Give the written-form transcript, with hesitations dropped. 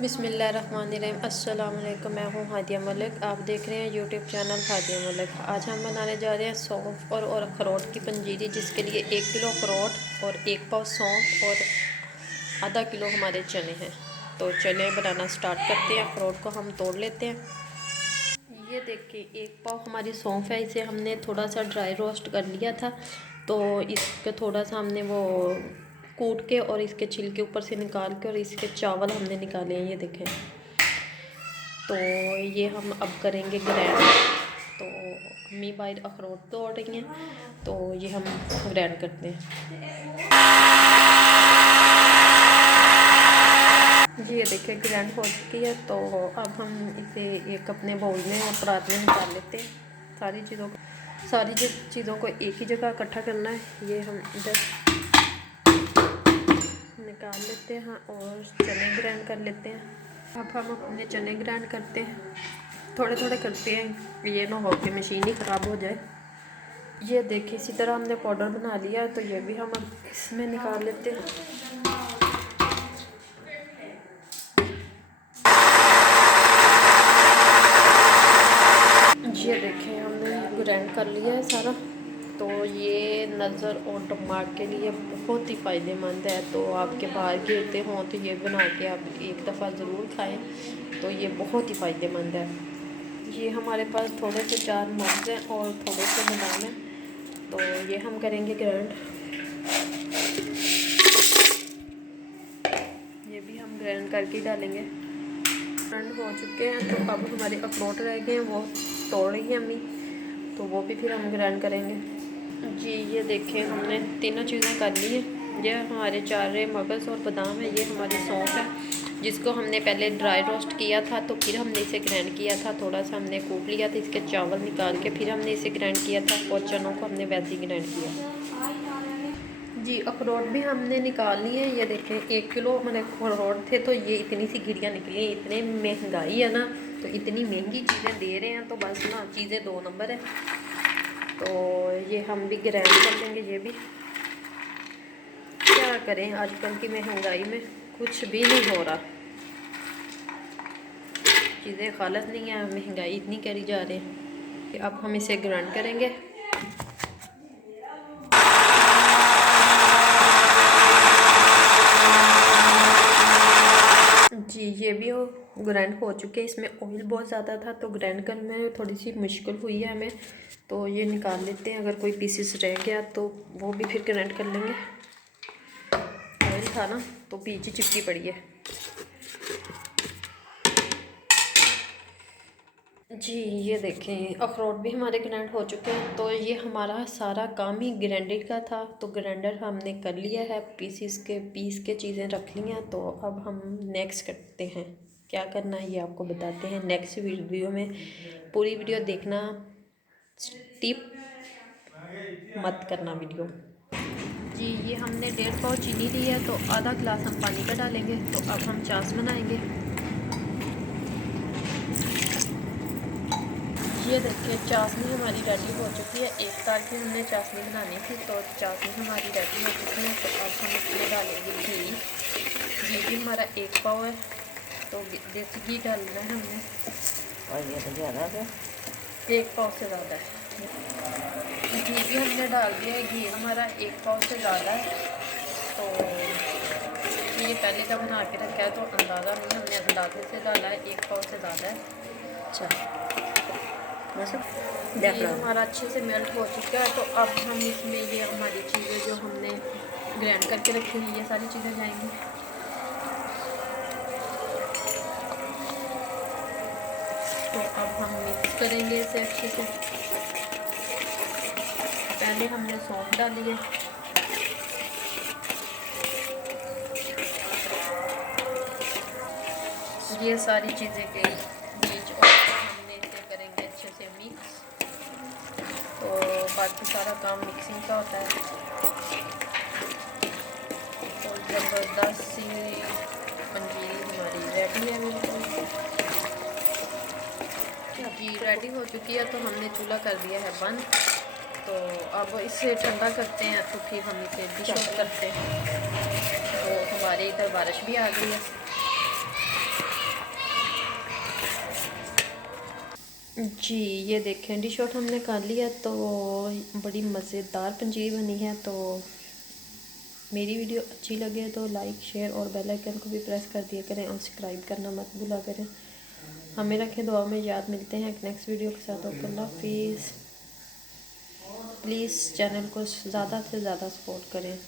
बिस्मिल्लाहिर्रहमानिर्रहीम। अस्सलाम वालेकुम। मैं हूँ हादिया मलिक। आप देख रहे हैं यूट्यूब चैनल हादिया मलिक। आज हम बनाने जा रहे हैं सौंफ और अखरोट की पंजीरी, जिसके लिए 1 किलो अखरोट और 1 पाव सौंफ और आधा किलो हमारे चने हैं। तो चने बनाना स्टार्ट करते हैं। अखरोट को हम तोड़ लेते हैं। ये देखिए 1 पाव हमारी सौंफ है, इसे हमने थोड़ा सा ड्राई रोस्ट कर लिया था। तो इसका थोड़ा सा हमने वो कूट के और इसके छिलके ऊपर से निकाल के और इसके चावल हमने निकाले हैं, ये देखें। तो ये हम अब करेंगे ग्रैंड। तो अम्मी बाहर अखरोट तोड़ रही हैं, तो ये हम ग्रैंड करते हैं। जी ये देखिए ग्रैंड हो चुकी है। तो अब हम इसे एक अपने बाउल में और परात में निकाल लेते हैं। सारी चीज़ों को एक ही जगह इकट्ठा करना है। ये हम इधर निकाल लेते हैं और चने ग्राइंड कर लेते हैं। अब हम अपने चने ग्राइंड करते हैं, थोड़े थोड़े करते हैं, ये ना हो कि मशीन ही ख़राब हो जाए। ये देखिए इसी तरह हमने पाउडर बना लिया है। तो ये भी हम अब इसमें निकाल लेते हैं। ये देखिए हमने ग्राइंड कर लिया है सारा। तो ये नज़र और दिमाग के लिए बहुत ही फ़ायदेमंद है। तो आपके बाहर गिरते हों तो ये बना के आप एक दफ़ा ज़रूर खाएं। तो ये बहुत ही फ़ायदेमंद है। ये हमारे पास थोड़े से 4 मर्च हैं और थोड़े से बादाम हैं। तो ये हम करेंगे ग्राइंड। ये भी हम ग्राइंड करके डालेंगे। ग्राइंड हो चुके हैं। तो अब हमारे अखरोट रह गए हैं, वो तोड़ रही है अम्मी, तो वो भी फिर हम ग्राइंड करेंगे। जी ये देखें हमने तीनों चीज़ें कर ली हैं। ये हमारे 4 मगज़ और बादाम है। ये हमारी सौंफ है, जिसको हमने पहले ड्राई रोस्ट किया था। तो फिर हमने इसे ग्राइंड किया था, थोड़ा सा हमने कूट लिया था। इसके चावल निकाल के फिर हमने इसे ग्राइंड किया था और चनों को हमने वैसे ही ग्राइंड किया। जी अखरोट भी हमने निकाल लिए हैं। ये देखें 1 किलो हमारे अखरोट थे, तो ये इतनी सी गिरियाँ निकली हैं। इतनी महंगाई है ना, तो इतनी महंगी चीज़ें दे रहे हैं, तो बस ना चीज़ें 2 नंबर है। तो ये हम भी ग्राइंड कर लेंगे। ये भी क्या करें, आजकल की महंगाई में कुछ भी नहीं हो रहा, चीज़ें खालस नहीं है, महंगाई इतनी करी जा रही है। अब हम इसे ग्राइंड करेंगे। जी ये भी ग्राइंड हो चुके हैं। इसमें ऑयल बहुत ज़्यादा था, तो ग्राइंड करने में थोड़ी सी मुश्किल हुई है हमें। तो ये निकाल लेते हैं। अगर कोई पीसेस रह गया तो वो भी फिर ग्राइंड कर लेंगे। ऑयल था ना, तो बीच ही चिपकी पड़ी है। जी ये देखें अखरोट भी हमारे ग्राइंड हो चुके हैं। तो ये हमारा सारा काम ही ग्राइंडर का था। तो ग्राइंडर हमने कर लिया है, पीस के चीज़ें रख ली हैं। तो अब हम नेक्स्ट करते हैं, क्या करना है ये आपको बताते हैं नेक्स्ट वीडियो में। पूरी वीडियो देखना, स्किप मत करना वीडियो। जी ये हमने 1.5 पाव चीनी ली है, तो आधा गिलास हम पानी का डालेंगे। तो अब हम चाश बनाएंगे। ये देखिए चाशनी हमारी रेडी हो चुकी है। 1 तार की हमने चाशनी बनानी थी, तो चाशनी हमारी रेडी हो चुकी है। तो अब हम इसमें डालेंगे घी भी हमारा 1 पाव है। तो देसी घी डालना है हमने, और ये तो ज़्यादा है, 1 पाव से ज़्यादा है। घी भी हमने डाल दिया है, घी हमारा 1 पाव से ज़्यादा है। तो ये पहले का बना के रखा है, तो अंदाज़ा नहीं, हमने अंदाजे से डाला है, 1 पाव से ज़्यादा है। अच्छा ये हमारा अच्छे से मेल्ट हो चुका है। तो अब हम इसमें ये हमारी चीज़ें जो हमने ग्राइंड करके रखी हुई, ये सारी चीज़ें जाएंगी। तो अब हम मिक्स करेंगे इसे अच्छे से। पहले हमने सौंफ डाली है, ये सारी चीज़ें के बीच, और हमने इसे करेंगे अच्छे से मिक्स। तो बाकी सारा काम मिक्सिंग का होता है। तो ज़बरदस्त सी पंजीरी हमारी रेडी है बिल्कुल। जी रेडी हो चुकी है। तो हमने चूल्हा कर दिया है बंद। तो अब इसे ठंडा करते हैं, तो फिर हम इसे डिश आउट करते हैं। तो हमारे इधर बारिश भी आ गई है। जी ये देखें डिश आउट हमने कर लिया। तो बड़ी मज़ेदार पंजीरी बनी है। तो मेरी वीडियो अच्छी लगे तो लाइक शेयर और बेल आइकन को भी प्रेस कर दिया करें और सब्सक्राइब करना मत भूला करें। हमें रखें दुआ में याद। मिलते हैं एक नेक्स्ट वीडियो के साथ। ओके अल्लाह हाफिज़। प्लीज़ चैनल को ज़्यादा से ज़्यादा सपोर्ट करें।